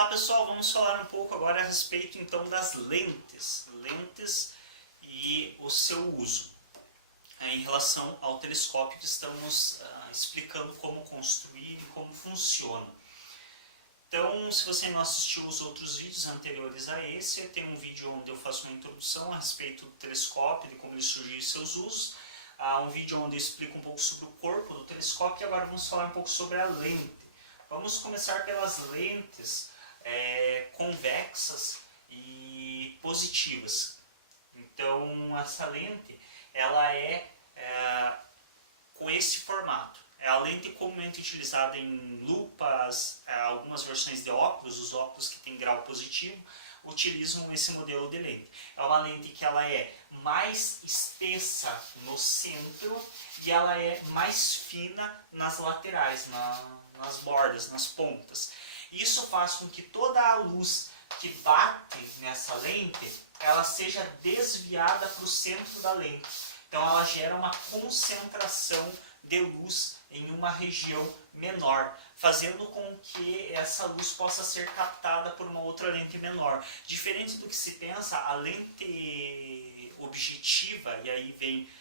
Olá pessoal, vamos falar um pouco agora a respeito então das lentes e o seu uso em relação ao telescópio que estamos explicando como construir e como funciona. Então, se você não assistiu os outros vídeos anteriores a esse, eu tenho um vídeo onde eu faço uma introdução a respeito do telescópio, de como ele surgiu e seus usos, um vídeo onde eu explico um pouco sobre o corpo do telescópio e agora vamos falar um pouco sobre a lente. Vamos começar pelas lentes convexas e positivas. Então, essa lente ela é com esse formato. É a lente comumente utilizada em lupas, algumas versões de óculos, os óculos que têm grau positivo, utilizam esse modelo de lente. É uma lente que ela é mais espessa no centro e ela é mais fina nas laterais, nas bordas, nas pontas. Isso faz com que toda a luz que bate nessa lente, ela seja desviada para o centro da lente. Então ela gera uma concentração de luz em uma região menor, fazendo com que essa luz possa ser captada por uma outra lente menor. Diferente do que se pensa, a lente objetiva, e aí vem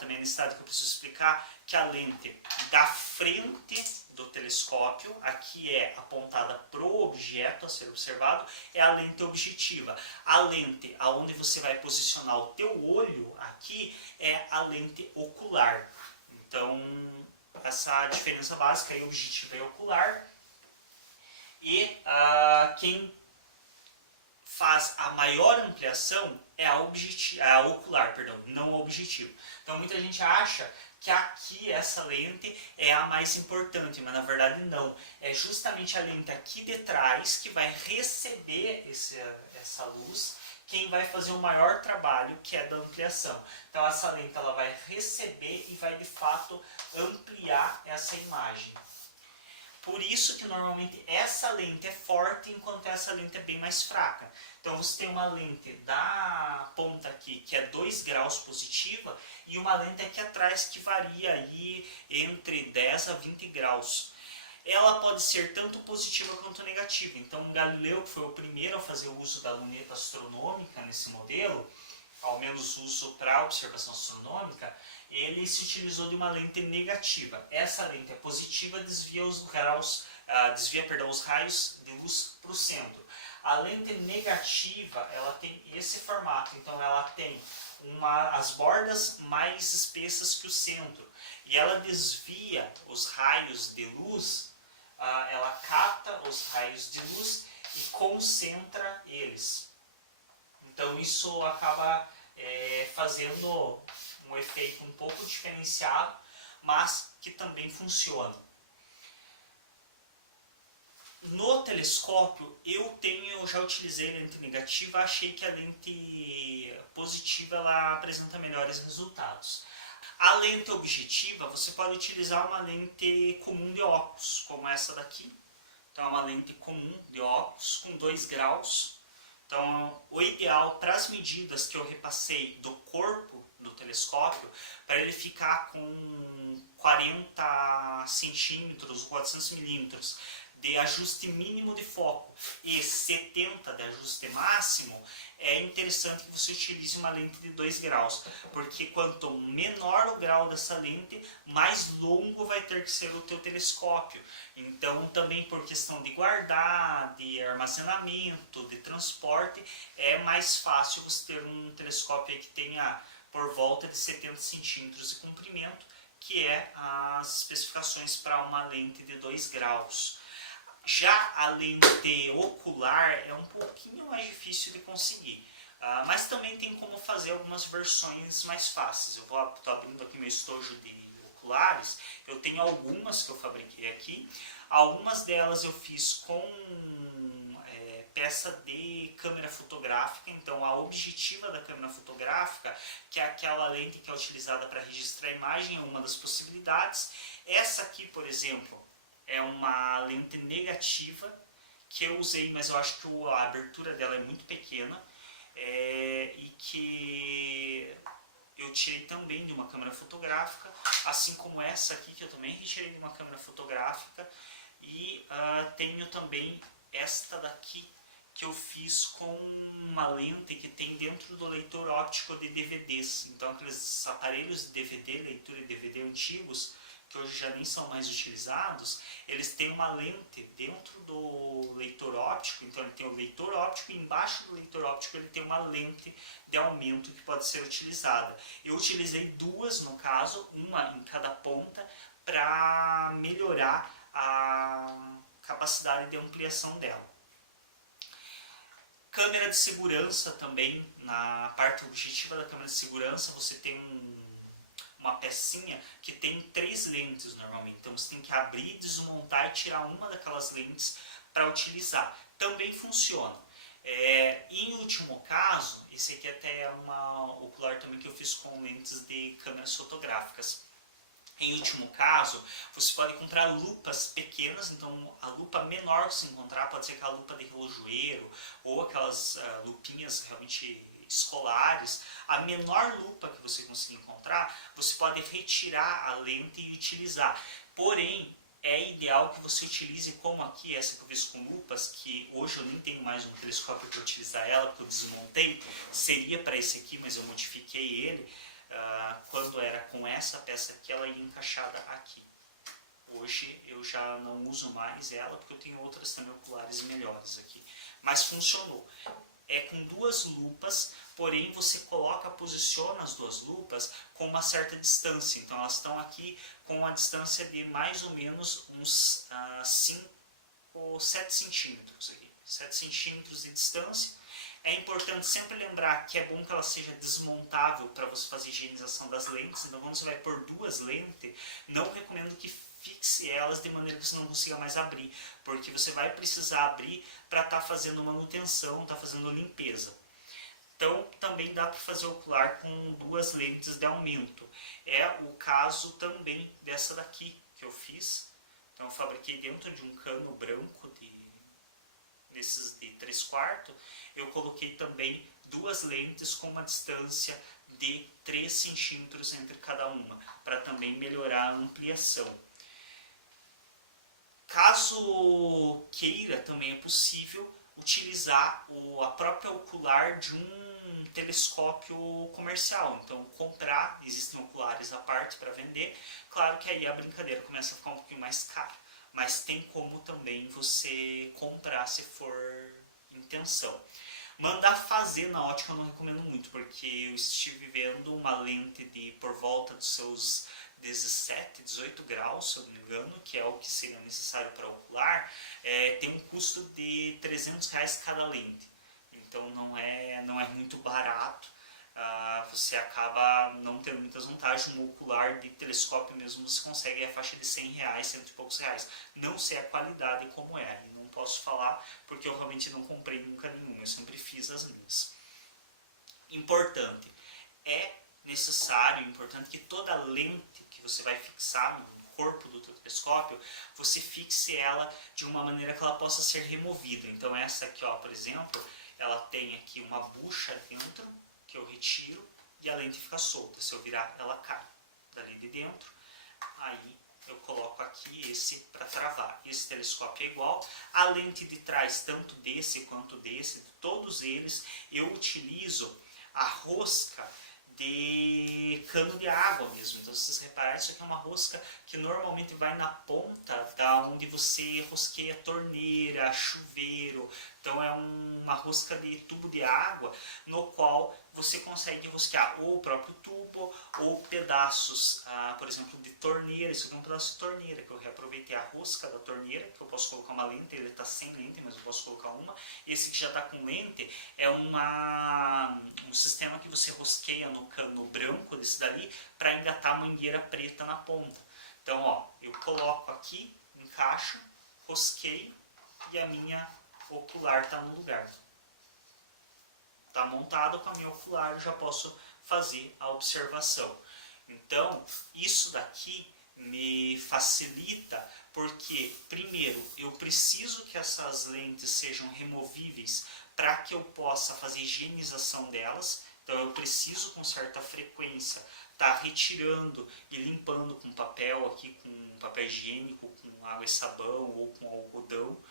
também nesse estado que eu preciso explicar, que a lente da frente do telescópio, aqui é apontada para o objeto a ser observado, é a lente objetiva. A lente aonde você vai posicionar o teu olho aqui é a lente ocular. Então, essa diferença básica é objetiva e ocular. E quem faz a maior ampliação é a ocular, não a objetiva. Então muita gente acha que aqui essa lente é a mais importante, mas na verdade não. É justamente a lente aqui de trás que vai receber essa luz, quem vai fazer o maior trabalho, que é da ampliação. Então essa lente ela vai receber e vai de fato ampliar essa imagem. Por isso que normalmente essa lente é forte, enquanto essa lente é bem mais fraca. Então você tem uma lente da ponta aqui, que é 2 graus positiva, e uma lente aqui atrás que varia aí entre 10 a 20 graus. Ela pode ser tanto positiva quanto negativa. Então Galileu, que foi o primeiro a fazer o uso da luneta astronômica nesse modelo, ao menos uso para observação astronômica, ele se utilizou de uma lente negativa. Essa lente é positiva, desvia os raios de luz para o centro. A lente negativa, ela tem esse formato, então ela tem as bordas mais espessas que o centro, e ela desvia os raios de luz, ela capta os raios de luz e concentra eles. Então isso acaba fazendo um efeito um pouco diferenciado, mas que também funciona. No telescópio eu já utilizei a lente negativa, achei que a lente positiva ela apresenta melhores resultados. A lente objetiva você pode utilizar uma lente comum de óculos, como essa daqui. Então é uma lente comum de óculos com 2 graus. Então o ideal para as medidas que eu repassei do corpo do telescópio, para ele ficar com 40 centímetros, 400 milímetros de ajuste mínimo de foco e 70 de ajuste máximo, é interessante que você utilize uma lente de 2 graus, porque quanto menor o grau dessa lente, mais longo vai ter que ser o teu telescópio. Então também por questão de guardar, de armazenamento, de transporte, é mais fácil você ter um telescópio aí que tenha por volta de 70 centímetros de comprimento, que é as especificações para uma lente de 2 graus. Já a lente ocular é um pouquinho mais difícil de conseguir, mas também tem como fazer algumas versões mais fáceis. Eu estou abrindo aqui meu estojo de oculares, eu tenho algumas que eu fabriquei aqui, algumas delas eu fiz com peça de câmera fotográfica, então a objetiva da câmera fotográfica, que é aquela lente que é utilizada para registrar a imagem, é uma das possibilidades. Essa aqui, por exemplo, é uma lente negativa que eu usei, mas eu acho que a abertura dela é muito pequena e que eu tirei também de uma câmera fotográfica, assim como essa aqui que eu também retirei de uma câmera fotográfica, e tenho também esta daqui, que eu fiz com uma lente que tem dentro do leitor óptico de DVDs. Então aqueles aparelhos de DVD, leitura de DVD antigos, que hoje já nem são mais utilizados, eles têm uma lente dentro do leitor óptico. Então ele tem o leitor óptico e embaixo do leitor óptico ele tem uma lente de aumento que pode ser utilizada. Eu utilizei duas no caso, uma em cada ponta, para melhorar a capacidade de ampliação dela. Câmera de segurança também, na parte objetiva da câmera de segurança você tem uma pecinha que tem 3 lentes normalmente, então você tem que abrir, desmontar e tirar uma daquelas lentes para utilizar. Também funciona. Em último caso, esse aqui até é uma ocular também que eu fiz com lentes de câmeras fotográficas. Em último caso, você pode comprar lupas pequenas, então a lupa menor que você encontrar pode ser aquela lupa de relojoeiro ou aquelas lupinhas realmente escolares. A menor lupa que você conseguir encontrar, você pode retirar a lente e utilizar. Porém, é ideal que você utilize como aqui, essa que eu fiz com lupas, que hoje eu nem tenho mais um telescópio para utilizar ela, porque eu desmontei, seria para esse aqui, mas eu modifiquei ele. Quando era com essa peça aqui, ela ia encaixada aqui. Hoje eu já não uso mais ela, porque eu tenho outras também oculares melhores aqui. Mas funcionou. É com 2 lupas, porém você posiciona as 2 lupas com uma certa distância. Então elas estão aqui com uma distância de mais ou menos uns 5 ou 7 centímetros aqui. 7 centímetros de distância. É importante sempre lembrar que é bom que ela seja desmontável para você fazer higienização das lentes. Então quando você vai pôr 2 lentes, não recomendo que fixe elas de maneira que você não consiga mais abrir, porque você vai precisar abrir para estar fazendo manutenção, estar fazendo limpeza. Então também dá para fazer ocular com 2 lentes de aumento. É o caso também dessa daqui que eu fiz. Então eu fabriquei dentro de um cano branco desses de 3/4, eu coloquei também 2 lentes com uma distância de 3 centímetros entre cada uma, para também melhorar a ampliação. Caso queira, também é possível utilizar a própria ocular de um telescópio comercial. Então comprar, existem oculares à parte para vender, claro que aí a brincadeira começa a ficar um pouquinho mais cara. Mas tem como também você comprar se for intenção. Mandar fazer na ótica eu não recomendo muito, porque eu estive vendo uma lente de por volta dos seus 17, 18 graus, se eu não me engano, que é o que seria necessário para ocular, tem um custo de R$300 cada lente. Então não é muito barato. Você acaba não tendo muitas vantagens. Um ocular de telescópio mesmo você consegue a faixa de R$100, cento e poucos reais. Não sei a qualidade como é, e não posso falar porque eu realmente não comprei nunca nenhum, eu sempre fiz as minhas. Importante, importante que toda lente que você vai fixar no corpo do telescópio, você fixe ela de uma maneira que ela possa ser removida. Então essa aqui, ó, por exemplo, ela tem aqui uma bucha dentro, que eu retiro e a lente fica solta. Se eu virar, ela cai dali de dentro. Aí eu coloco aqui esse para travar. Esse telescópio é igual. A lente de trás, tanto desse quanto desse, de todos eles, eu utilizo a rosca de cano de água mesmo. Então, se vocês repararem, isso aqui é uma rosca que normalmente vai na ponta da onde você rosqueia torneira, chuveiro. Então, é uma rosca de tubo de água no qual você consegue rosquear ou o próprio tubo ou pedaços, por exemplo, de torneira. Isso aqui é um pedaço de torneira que eu reaproveitei a rosca da torneira, que eu posso colocar uma lente. Ele está sem lente, mas eu posso colocar uma. Esse que já está com lente é um sistema que você rosqueia no cano branco desse dali para engatar a mangueira preta na ponta. Então, ó, eu coloco aqui, encaixo, rosqueio e a minha ocular está no lugar. Está montada com a minha ocular, eu já posso fazer a observação. Então, isso daqui me facilita porque, primeiro, eu preciso que essas lentes sejam removíveis para que eu possa fazer higienização delas. Então, eu preciso com certa frequência estar retirando e limpando com papel aqui, com papel higiênico, com água e sabão ou com algodão.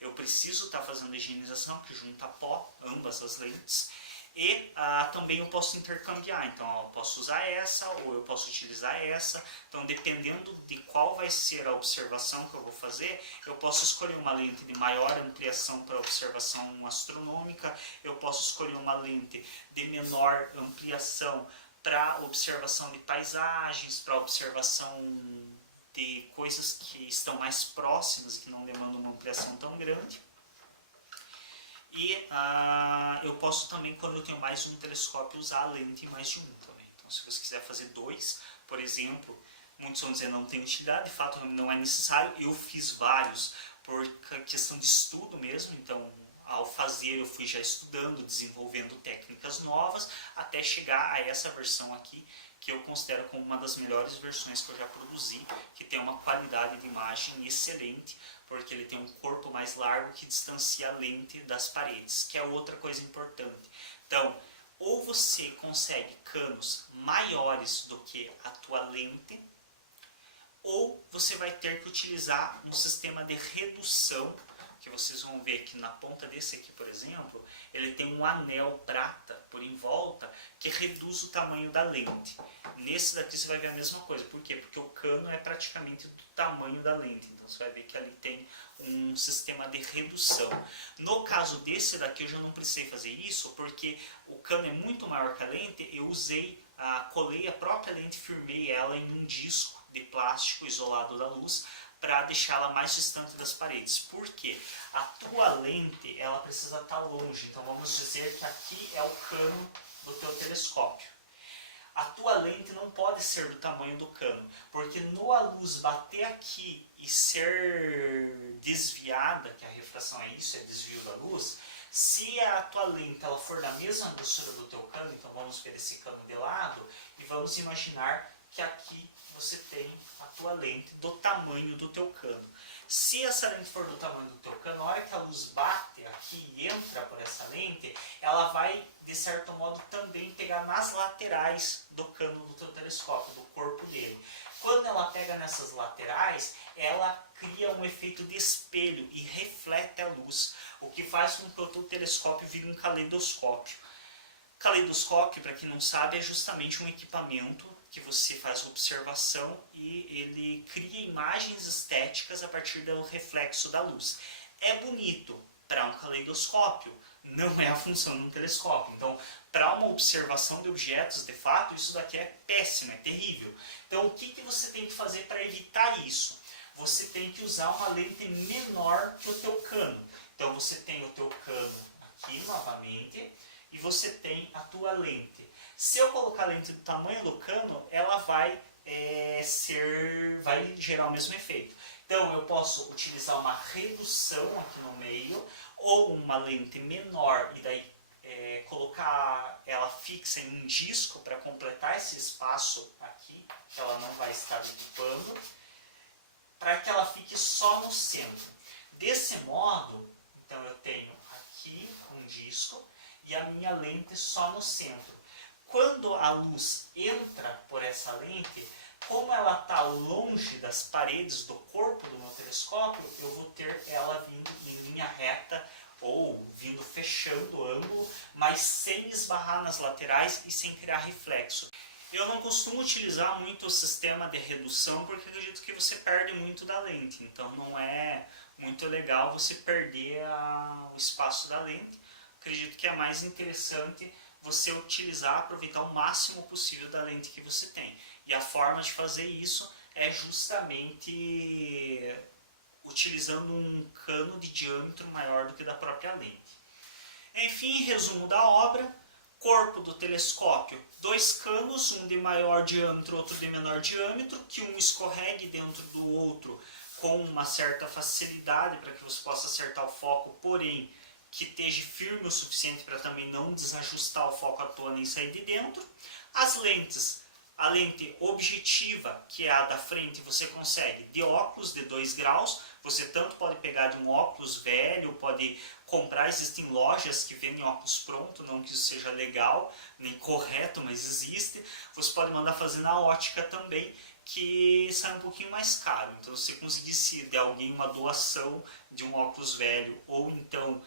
eu preciso estar fazendo a higienização, porque junta pó, ambas as lentes. E também eu posso intercambiar, então eu posso usar essa ou eu posso utilizar essa. Então, dependendo de qual vai ser a observação que eu vou fazer, eu posso escolher uma lente de maior ampliação para observação astronômica, eu posso escolher uma lente de menor ampliação para observação de paisagens, para observação de coisas que estão mais próximas, que não demandam uma ampliação tão grande. E eu posso também, quando eu tenho mais um telescópio, usar a lente em mais de um também. Então, se você quiser fazer 2, por exemplo, muitos vão dizer não tem utilidade, de fato não é necessário. Eu fiz vários por questão de estudo mesmo, então ao fazer eu fui já estudando, desenvolvendo técnicas novas, até chegar a essa versão aqui, que eu considero como uma das melhores versões que eu já produzi, que tem uma qualidade de imagem excelente, porque ele tem um corpo mais largo que distancia a lente das paredes, que é outra coisa importante. Então, ou você consegue canos maiores do que a tua lente, ou você vai ter que utilizar um sistema de redução, que vocês vão ver que na ponta desse aqui, por exemplo, ele tem um anel prata por em volta que reduz o tamanho da lente. Nesse daqui você vai ver a mesma coisa. Por quê? Porque o cano é praticamente do tamanho da lente. Então você vai ver que ali tem um sistema de redução. No caso desse daqui eu já não precisei fazer isso, porque o cano é muito maior que a lente. Eu colei a própria lente, firmei ela em um disco de plástico isolado da luz, para deixá-la mais distante das paredes. Por quê? A tua lente, ela precisa estar longe. Então vamos dizer que aqui é o cano do teu telescópio. A tua lente não pode ser do tamanho do cano, porque no a luz bater aqui e ser desviada, que a refração é isso, é desvio da luz, se a tua lente ela for da mesma grossura do teu cano, então vamos ver esse cano de lado e vamos imaginar que aqui você tem a tua lente do tamanho do teu cano. Se essa lente for do tamanho do teu cano, na hora que a luz bate aqui e entra por essa lente, ela vai, de certo modo, também pegar nas laterais do cano do teu telescópio, do corpo dele. Quando ela pega nessas laterais, ela cria um efeito de espelho e reflete a luz, o que faz com que o teu telescópio vire um caleidoscópio. Caleidoscópio, para quem não sabe, é justamente um equipamento que você faz observação e ele cria imagens estéticas a partir do reflexo da luz. É bonito para um caleidoscópio, não é a função de um telescópio. Então, para uma observação de objetos, de fato, isso daqui é péssimo, é terrível. Então, o que você tem que fazer para evitar isso? Você tem que usar uma lente menor que o teu cano. Então, você tem o teu cano aqui novamente e você tem a tua lente. Se eu colocar a lente do tamanho do cano, ela vai gerar o mesmo efeito. Então eu posso utilizar uma redução aqui no meio, ou uma lente menor, e daí colocar ela fixa em um disco para completar esse espaço aqui, que ela não vai estar ocupando, para que ela fique só no centro. Desse modo, então eu tenho aqui um disco e a minha lente só no centro. Quando a luz entra por essa lente, como ela está longe das paredes do corpo do meu telescópio, eu vou ter ela vindo em linha reta ou vindo fechando o ângulo, mas sem esbarrar nas laterais e sem criar reflexo. Eu não costumo utilizar muito o sistema de redução porque acredito que você perde muito da lente, então não é muito legal você perder o espaço da lente. Acredito que é mais interessante você utilizar, aproveitar o máximo possível da lente que você tem. E a forma de fazer isso é justamente utilizando um cano de diâmetro maior do que da própria lente. Enfim, resumo da obra. Corpo do telescópio, 2 canos, um de maior diâmetro, outro de menor diâmetro, que um escorregue dentro do outro com uma certa facilidade para que você possa acertar o foco, porém que esteja firme o suficiente para também não desajustar o foco à toa nem sair de dentro. As lentes, a lente objetiva, que é a da frente, você consegue de óculos de 2 graus, você tanto pode pegar de um óculos velho, pode comprar, existem lojas que vendem óculos pronto, não que isso seja legal, nem correto, mas existe. Você pode mandar fazer na ótica também, que sai um pouquinho mais caro. Então, se você conseguisse de alguém uma doação de um óculos velho, ou então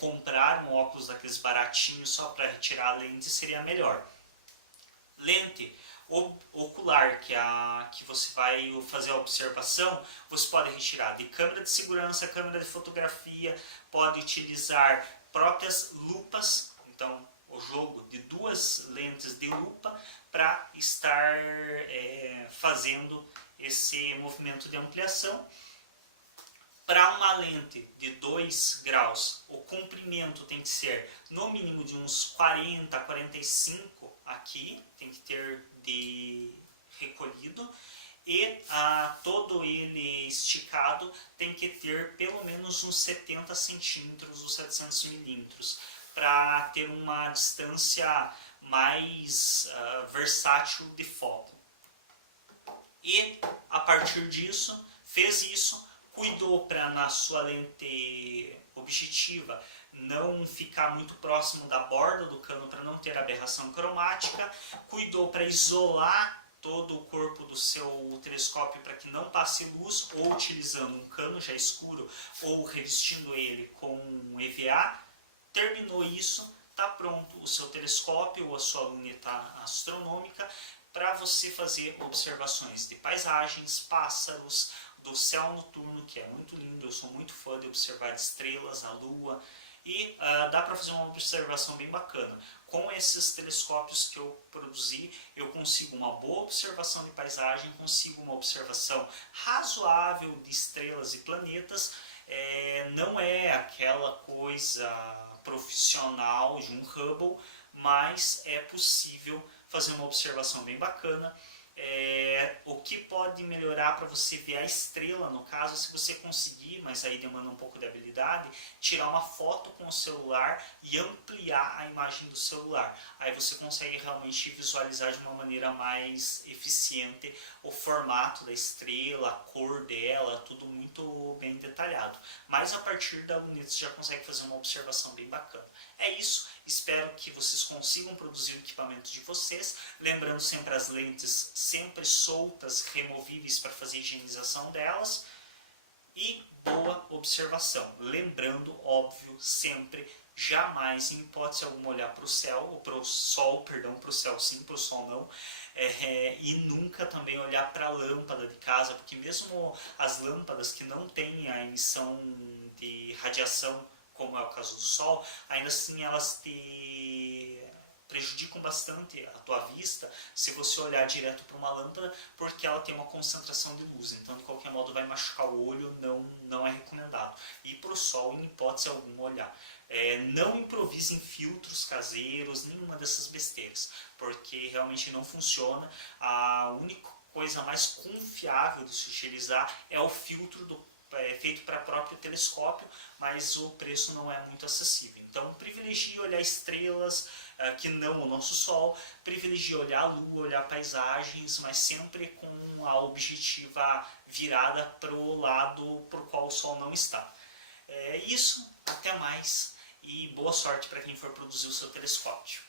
comprar um óculos daqueles baratinhos só para retirar a lente, seria melhor. Lente ocular, que você vai fazer a observação, você pode retirar de câmera de segurança, câmera de fotografia, pode utilizar próprias lupas, então o jogo de duas lentes de lupa para estar fazendo esse movimento de ampliação. Para uma lente de 2 graus, o comprimento tem que ser no mínimo de uns 40 a 45 aqui, tem que ter de recolhido, e todo ele esticado tem que ter pelo menos uns 70 centímetros ou 700 milímetros, para ter uma distância mais versátil de foco. E a partir disso, fez isso, cuidou para na sua lente objetiva não ficar muito próximo da borda do cano para não ter aberração cromática, cuidou para isolar todo o corpo do seu telescópio para que não passe luz, ou utilizando um cano já escuro ou revestindo ele com um EVA. Terminou isso, está pronto o seu telescópio ou a sua luneta astronômica para você fazer observações de paisagens, pássaros, do céu noturno, que é muito lindo. Eu sou muito fã de observar estrelas, a lua, e dá para fazer uma observação bem bacana. Com esses telescópios que eu produzi, eu consigo uma boa observação de paisagem, consigo uma observação razoável de estrelas e planetas. Não é aquela coisa profissional de um Hubble, mas é possível fazer uma observação bem bacana. O que pode melhorar para você ver a estrela, no caso, se você conseguir, mas aí demanda um pouco de habilidade, tirar uma foto com o celular e ampliar a imagem do celular. Aí você consegue realmente visualizar de uma maneira mais eficiente o formato da estrela, a cor dela, tudo muito bem detalhado. Mas a partir da luneta você já consegue fazer uma observação bem bacana. É isso, espero que vocês consigam produzir o equipamento de vocês, lembrando sempre as lentes sempre soltas, removíveis para fazer a higienização delas, e boa observação. Lembrando, óbvio, sempre, jamais, em hipótese alguma, olhar para o céu, ou para o sol, perdão, para o céu sim, para o sol não, e nunca também olhar para a lâmpada de casa, porque mesmo as lâmpadas que não têm a emissão de radiação, como é o caso do sol, ainda assim elas te prejudicam bastante a tua vista se você olhar direto para uma lâmpada, porque ela tem uma concentração de luz, então de qualquer modo vai machucar o olho, não é recomendado. E para o sol, em hipótese alguma, olhar. Não improvisem filtros caseiros, nenhuma dessas besteiras, porque realmente não funciona. A única coisa mais confiável de se utilizar é o filtro feito para o próprio telescópio, mas o preço não é muito acessível. Então privilegie olhar estrelas, que não o nosso Sol, privilegie olhar a Lua, olhar paisagens, mas sempre com a objetiva virada para o lado para o qual o Sol não está. Isso, até mais e boa sorte para quem for produzir o seu telescópio.